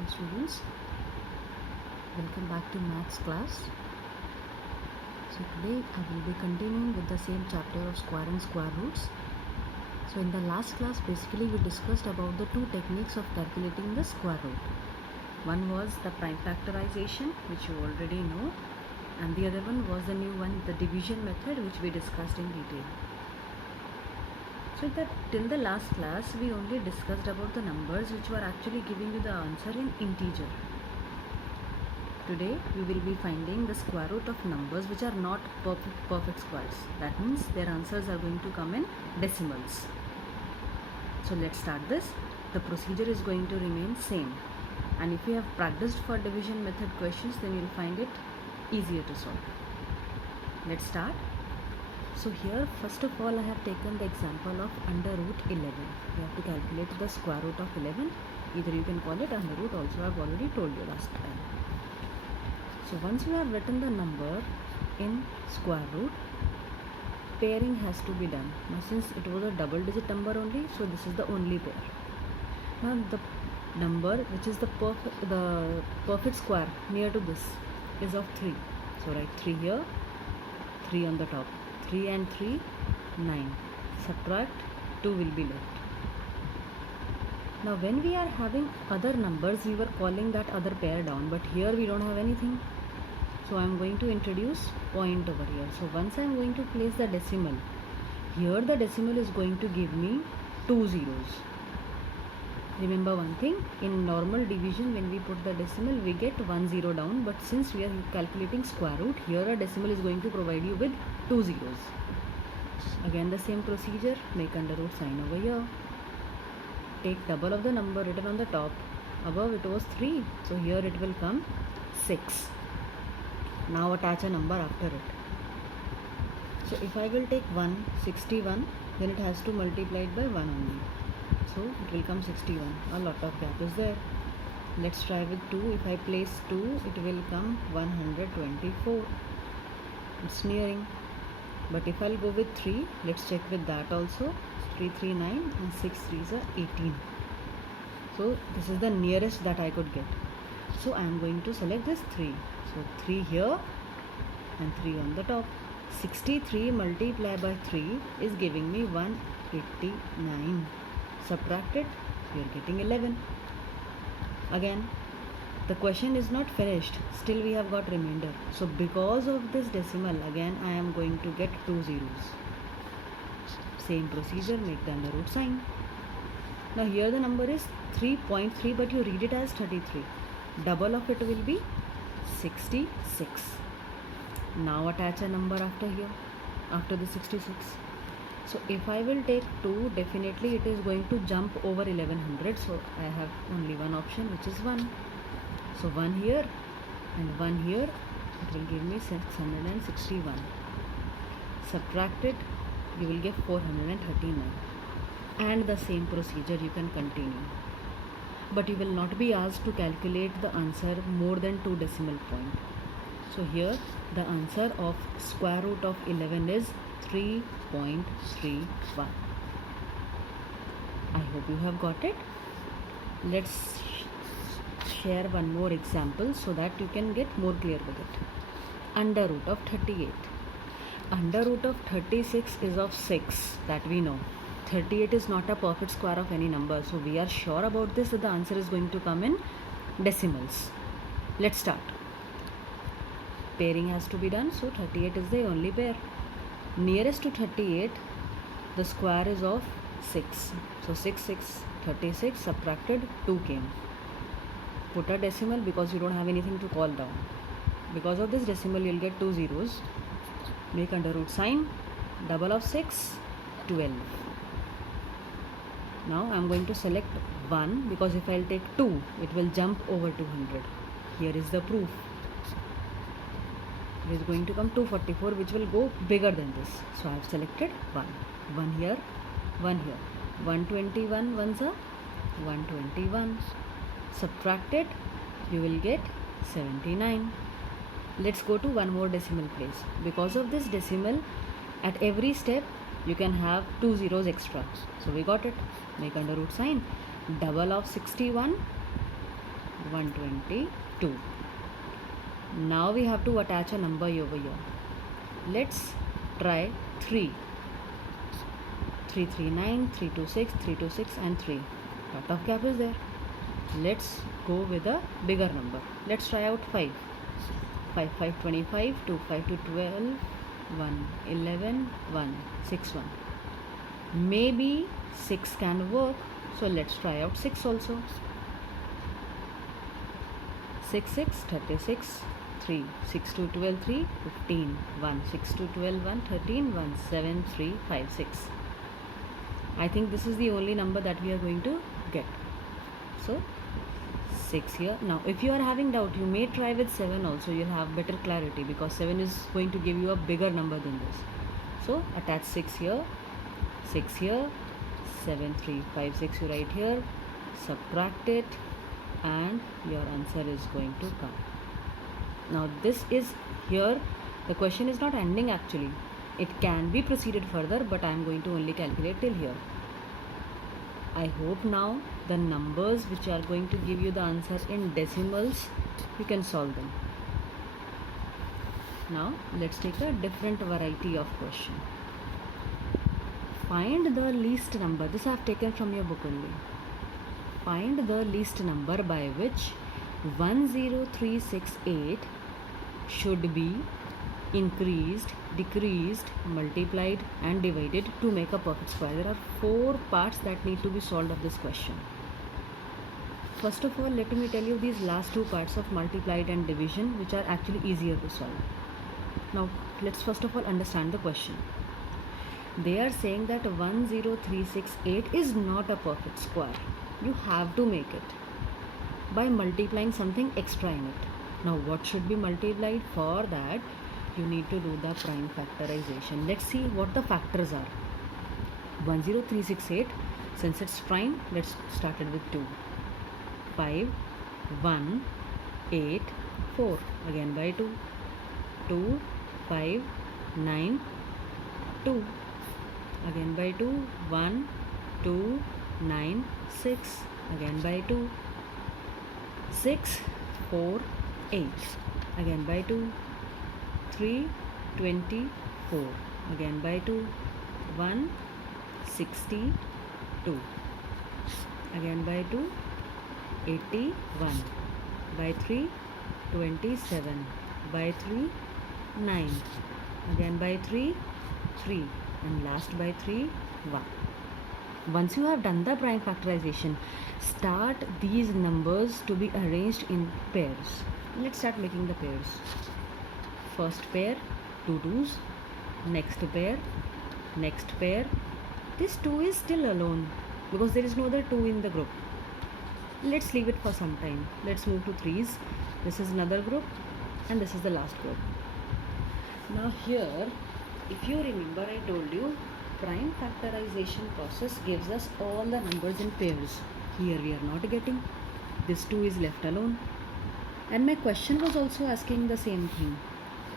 Hello students, welcome back to maths class. So today I will be continuing with the same chapter of square and square roots. So in the last class basically we discussed about the two techniques of calculating the square root. One was the prime factorization, which you already know, and the other one was the new one, the division method, which we discussed in detail. So till the last class we only discussed about the numbers which were actually giving you the answer in integer. Today we will be finding the square root of numbers which are not perfect squares. That means their answers are going to come in decimals. So let's start this. The procedure is going to remain same, and if you have practiced for division method questions, then you will find it easier to solve. Let's start. So here first of all I have taken the example of under root 11. You have to calculate the square root of 11. Either you can call it under root also, I have already told you last time. So once you have written the number in square root, pairing has to be done. Now since it was a double digit number only, so this is the only pair. Now the number which is the perfect square near to this is of 3. So write 3 here, 3 on the top. 3 and 3, 9. Subtract, 2 will be left. Now when we are having other numbers, we were calling that other pair down, but here we don't have anything. So I am going to introduce point over here. So once I am going to place the decimal, here the decimal is going to give me 2 zeros. Remember one thing, in normal division when we put the decimal we get 1 zero down, but since we are calculating square root, here a decimal is going to provide you with 2 zeros. Again the same procedure, make under root sign over here. Take double of the number written on the top. Above it was 3, so here it will come 6. Now attach a number after it. So if I will take 161, then it has to multiply it by 1 only. So it will come 61. A lot of gap is there. Let's try with 2. If I place 2, it will come 124. It's nearing. But if I'll go with 3, let's check with that also. 3, 3, 9 and 6, 3s are 18. So this is the nearest that I could get. So I am going to select this 3. So 3 here and 3 on the top. 63 multiplied by 3 is giving me 189. Subtract it, you are getting 11. Again, the question is not finished. Still we have got remainder. So because of this decimal, again I am going to get 2 zeros. Same procedure, make the under root sign. Now here the number is 3.3, but you read it as 33. Double of it will be 66. Now attach a number after here, after the 66. So if I will take 2, definitely it is going to jump over 1100. So I have only one option, which is 1. So 1 here and 1 here, it will give me 661. Subtract it, you will get 439. And the same procedure you can continue. But you will not be asked to calculate the answer more than 2 decimal point. So here the answer of square root of 11 is 3.31. I hope you have got it. Let's share one more example so that you can get more clear with it. Under root of 38. Under root of 36 is of 6, that we know. 38 is not a perfect square of any number, so we are sure about this that the answer is going to come in decimals. Let's start. Pairing has to be done, so 38 is the only pair. Nearest to 38, the square is of 6. So 6, 6, 36, subtracted 2 came. Put a decimal because you don't have anything to call down. Because of this decimal, you'll get 2 zeros. Make under root sign. Double of 6, 12. Now I am going to select 1 because if I'll take 2, it will jump over 200. Here is the proof. It is going to come 244, which will go bigger than this. So I have selected 1. 1 here, 1 here. 121 ones are 121. Subtract it, you will get 79. Let's go to one more decimal place. Because of this decimal, at every step you can have 2 zeros extra. So we got it. Make under root sign. Double of 61 122. Now we have to attach a number over here. Let's try 3. 339, 326, 326 and 3. Lot of gap is there. Let's go with a bigger number. Let's try out 5. 5, 5, 25, 2, 5, 2, 12, 1, 11, 1, 6, 1. Maybe 6 can work. So let's try out 6 also. 6, 6, 36, 3, 6, 2, 12, 3, 15, 1, 6, 2, 12, 1, 13, 1, 7, 3, 5, 6. I think this is the only number that we are going to get. So 6 here. Now if you are having doubt, you may try with 7 also. You'll have better clarity because 7 is going to give you a bigger number than this. So attach 6 here, 6 here, 7, 3, 5, 6 you write here, subtract it, and your answer is going to come. Now this is here, the question is not ending actually. It can be proceeded further, but I am going to only calculate till here. I hope now the numbers which are going to give you the answer in decimals, you can solve them. Now let's take a different variety of question. Find the least number. This I have taken from your book only. Find the least number by which 10368 should be increased, decreased, multiplied and divided to make a perfect square. There are 4 parts that need to be solved of this question. First of all, let me tell you these last 2 parts of multiplied and division, which are actually easier to solve. Now let's first of all understand the question. They are saying that 10368 is not a perfect square. You have to make it by multiplying something extra in it. Now what should be multiplied? For that you need to do the prime factorization. Let's see what the factors are. 10368, since it's prime, let's start it with 2. 5, 1, 8, 4, again by 2. 2, 5, 9, 2, again by 2. 1, 2, 9, 6, again by 2. 6, 4, 8, again by 2. 3, 24, again by 2. 1, 62, again by 2. 81, by 3. 27, by 3. 9, again by 3. 3, and last by 3. 1. Once you have done the prime factorization, start these numbers to be arranged in pairs. Let's start making the pairs. First pair, 2 2s, next pair, next pair. This 2 is still alone because there is no other 2 in the group. Let's leave it for some time. Let's move to 3s. This is another group and this is the last group. Now here, if you remember, I told you prime factorization process gives us all the numbers in pairs. Here we are not getting. This 2 is left alone. And my question was also asking the same thing,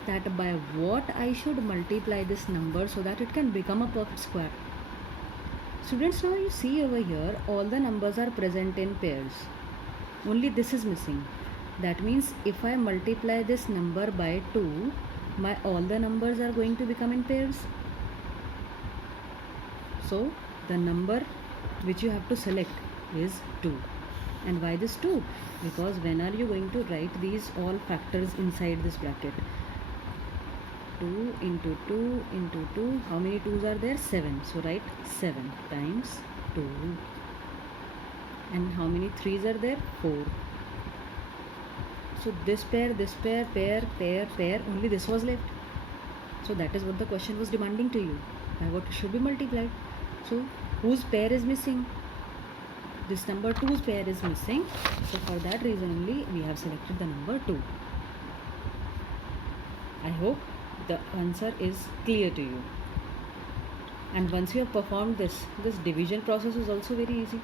that by what I should multiply this number so that it can become a perfect square. Students, now you see over here all the numbers are present in pairs. Only this is missing. That means if I multiply this number by 2, all the numbers are going to become in pairs. So the number which you have to select is 2. And why this 2? Because when are you going to write these all factors inside this bracket? 2 into 2 into 2. How many 2's are there? 7. So write 7 times 2. And how many 3's are there? 4. So this pair, pair, only this was left. So that is what the question was demanding to you. By what should be multiplied? So whose pair is missing? This number 2's pair is missing. So for that reason only we have selected the number 2. I hope the answer is clear to you. And once you have performed this division process is also very easy.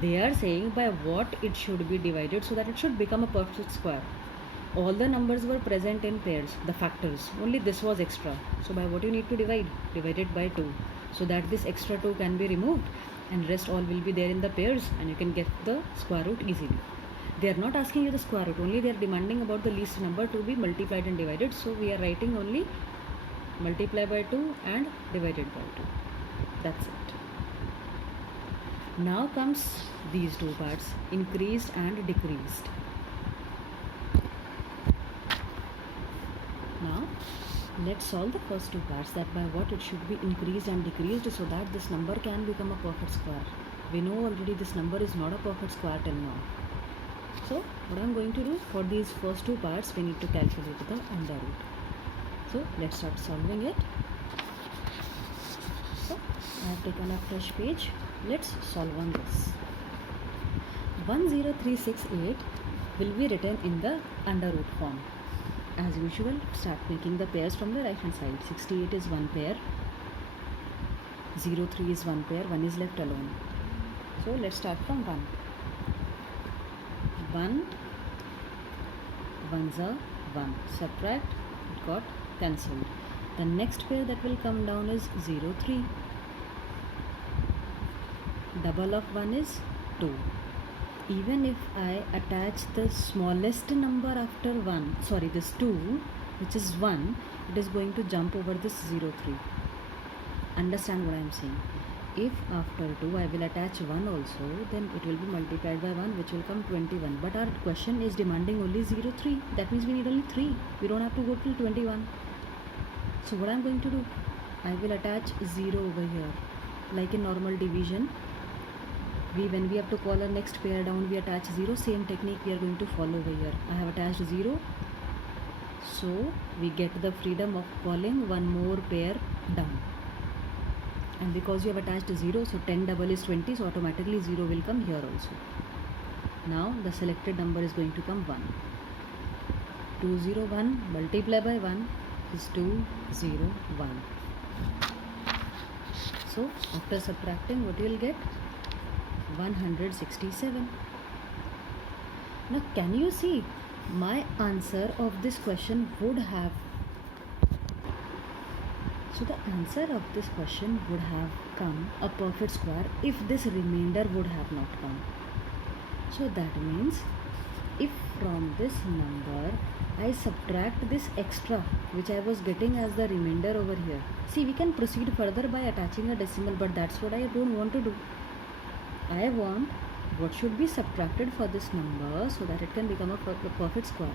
They are saying by what it should be divided so that it should become a perfect square. All the numbers were present in pairs, the factors. Only this was extra. So by what you need to divide? Divide it by 2. So that this extra 2 can be removed and rest all will be there in the pairs and you can get the square root easily. They are not asking you the square root, only they are demanding about the least number to be multiplied and divided. So we are writing only multiply by 2 and divided by 2. That's it. Now comes these two parts, increased and decreased. Now let's solve the first two parts, that by what it should be increased and decreased so that this number can become a perfect square. We know already this number is not a perfect square till now. So what I am going to do for these first two parts, we need to calculate the under root. So let's start solving it. So I have taken a fresh page. Let's solve on this. 10368 will be written in the under root form. As usual, start making the pairs from the right hand side. 68 is one pair, 03 is one pair, 1 is left alone. So let's start from 1. 1, 1s are 1. Subtract, it got cancelled. The next pair that will come down is 03. Double of 1 is 2. Even if I attach the smallest number after 1, sorry, this 2, which is 1, it is going to jump over this 03. Understand what I am saying? If after 2 I will attach 1 also, then it will be multiplied by 1, which will come 21. But our question is demanding only 03. That means we need only 3. We don't have to go till 21. So what I am going to do? I will attach 0 over here. Like in normal division, when we have to call our next pair down, we attach 0. Same technique we are going to follow over here. I have attached 0. So we get the freedom of calling one more pair down. And because you have attached 0, so 10 double is 20, so automatically 0 will come here also. Now the selected number is going to come 1. 201 multiply by 1 is 201. So after subtracting, what you will get? 167. Now can you see my answer of this question would have, so the answer of this question would have come a perfect square if this remainder would have not come. So that means if from this number I subtract this extra which I was getting as the remainder over here, see, we can proceed further by attaching a decimal, but that's what I don't want to do. I want what should be subtracted for this number so that it can become a perfect square.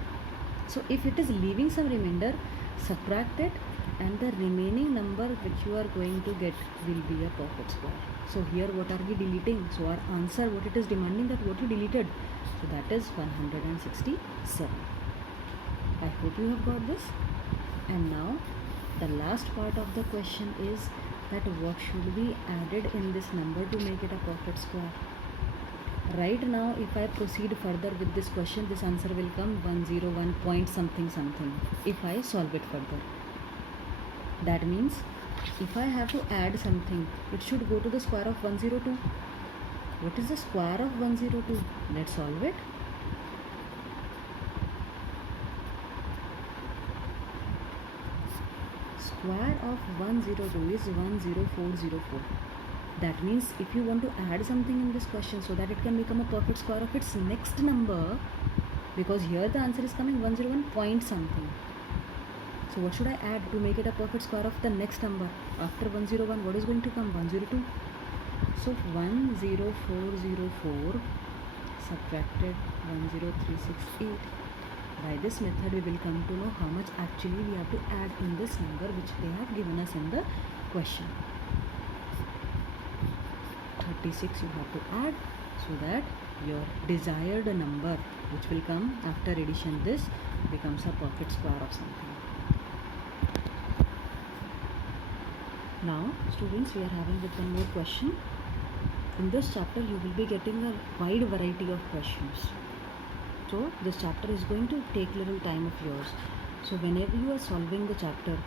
So if it is leaving some remainder, subtract it, and the remaining number which you are going to get will be a perfect square. So here what are we deleting? So our answer, what it is demanding, that what you deleted, so that is 167. I hope you have got this. And now the last part of the question is that what should be added in this number to make it a perfect square. Right now, if I proceed further with this question, this answer will come 101 point something something if I solve it further. That means if I have to add something, it should go to the square of 102. What is the square of 102? Let's solve it. Square of 102 is 10404. That means if you want to add something in this question so that it can become a perfect square of its next number, because here the answer is coming 101 point something. So what should I add to make it a perfect square of the next number? After 101, what is going to come? 102. So 10404 subtracted 10368. By this method, we will come to know how much actually we have to add in this number which they have given us in the question. 36 you have to add so that your desired number which will come after addition this becomes a perfect square of something. Now students, we are having with one more question. In this chapter you will be getting a wide variety of questions. So this chapter is going to take little time of yours. So whenever you are solving the chapter,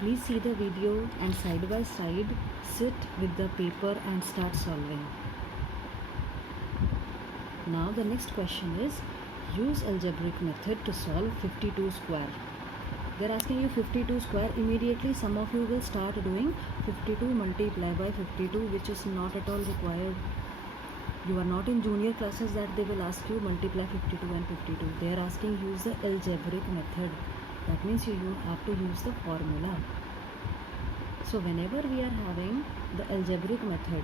please see the video and side by side sit with the paper and start solving. Now the next question is, use algebraic method to solve 52 square. They are asking you 52 square. Immediately some of you will start doing 52 multiply by 52, which is not at all required. You are not in junior classes that they will ask you multiply 52 and 52. They are asking use the algebraic method. That means you have to use the formula. So whenever we are having the algebraic method,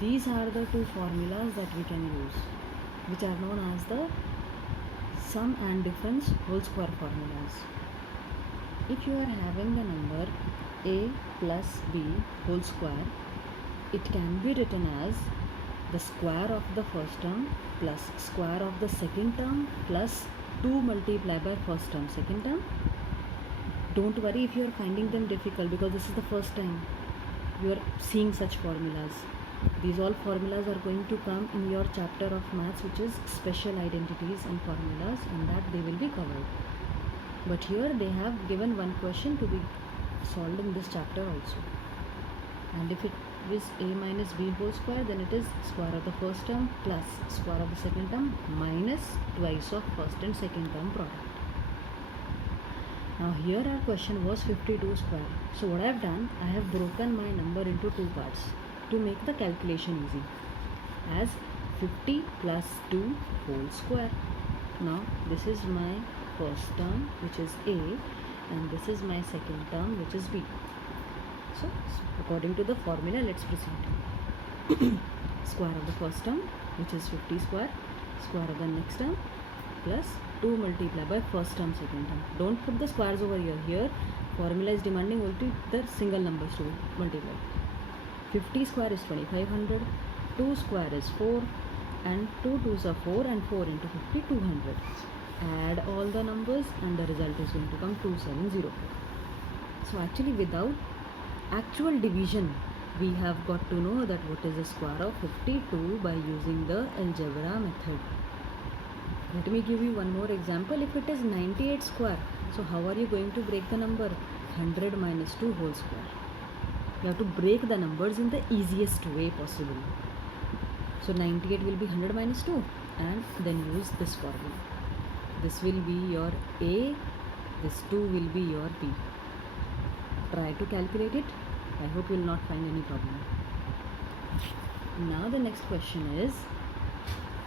these are the two formulas that we can use, which are known as the sum and difference whole square formulas. If you are having the number a plus b whole square, it can be written as the square of the first term plus square of the second term plus 2 multiplied by first term second term. Don't worry if you are finding them difficult, because this is the first time you are seeing such formulas. These all formulas are going to come in your chapter of maths, which is special identities and formulas, and that they will be covered. But here they have given one question to be solved in this chapter also. And if it is a minus b whole square, then it is square of the first term plus square of the second term minus twice of first and second term product. Now here our question was 52 square. So what I have done, I have broken my number into two parts to make the calculation easy, as 50 plus 2 whole square. Now this is my first term, which is a, and this is my second term, which is b. So according to the formula, let's proceed. Square of the first term, which is 50 square, square of the next term plus 2 multiplied by first term second term. Don't put the squares over here. Here formula is demanding only the single numbers to multiply. 50 square is 2500, 2 square is 4, and 2 2s are 4, and 4 into 50 200. Add all the numbers and the result is going to come 2704. So actually without actual division, we have got to know that what is the square of 52 by using the algebra method. Let me give you one more example. If it is 98 square, so how are you going to break the number? 100 minus 2 whole square. You have to break the numbers in the easiest way possible. So 98 will be 100 minus 2, and then use this formula. This will be your A, this 2 will be your B. Try to calculate it. I hope you will not find any problem. Now the next question is,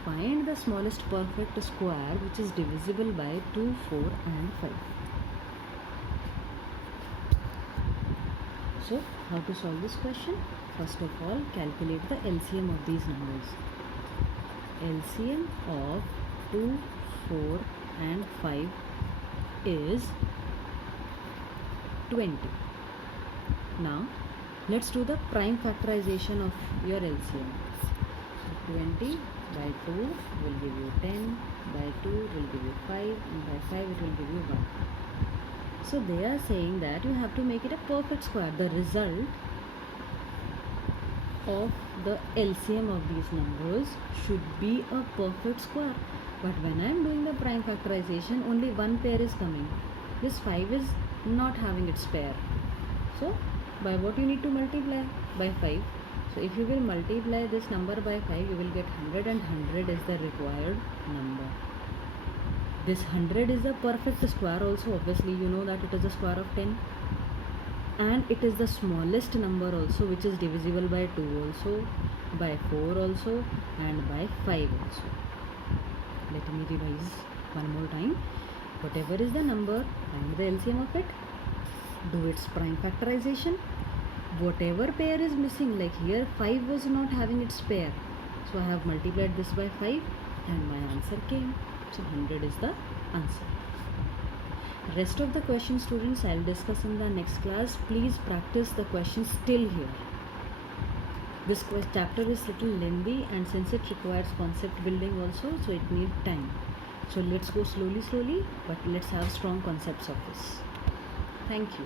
find the smallest perfect square which is divisible by 2, 4 and 5. So how to solve this question? First of all, calculate the LCM of these numbers. LCM of 2, 4 and 5 is 20. Now let's do the prime factorization of your LCM. 20 by 2 will give you 10, by 2 will give you 5, and by 5 it will give you 1. So they are saying that you have to make it a perfect square. The result of the LCM of these numbers should be a perfect square. But when I am doing the prime factorization, only one pair is coming. This 5 is not having its pair. So by what you need to multiply? By 5. So if you will multiply this number by 5, you will get 100, and 100 is the required number. This 100 is a perfect square also. Obviously you know that it is the square of 10, and it is the smallest number also, which is divisible by 2 also, by 4 also, and by 5 also. Let me revise one more time. Whatever is the number, find the LCM of it, do its prime factorization. Whatever pair is missing, like here 5 was not having its pair, so I have multiplied this by 5 and my answer came. So 100 is the answer. Rest of the questions, students, I will discuss in the next class. Please practice the questions till here. This chapter is little lengthy, and since it requires concept building also, so it needs time. So let's go slowly, but let's have strong concepts of this. Thank you.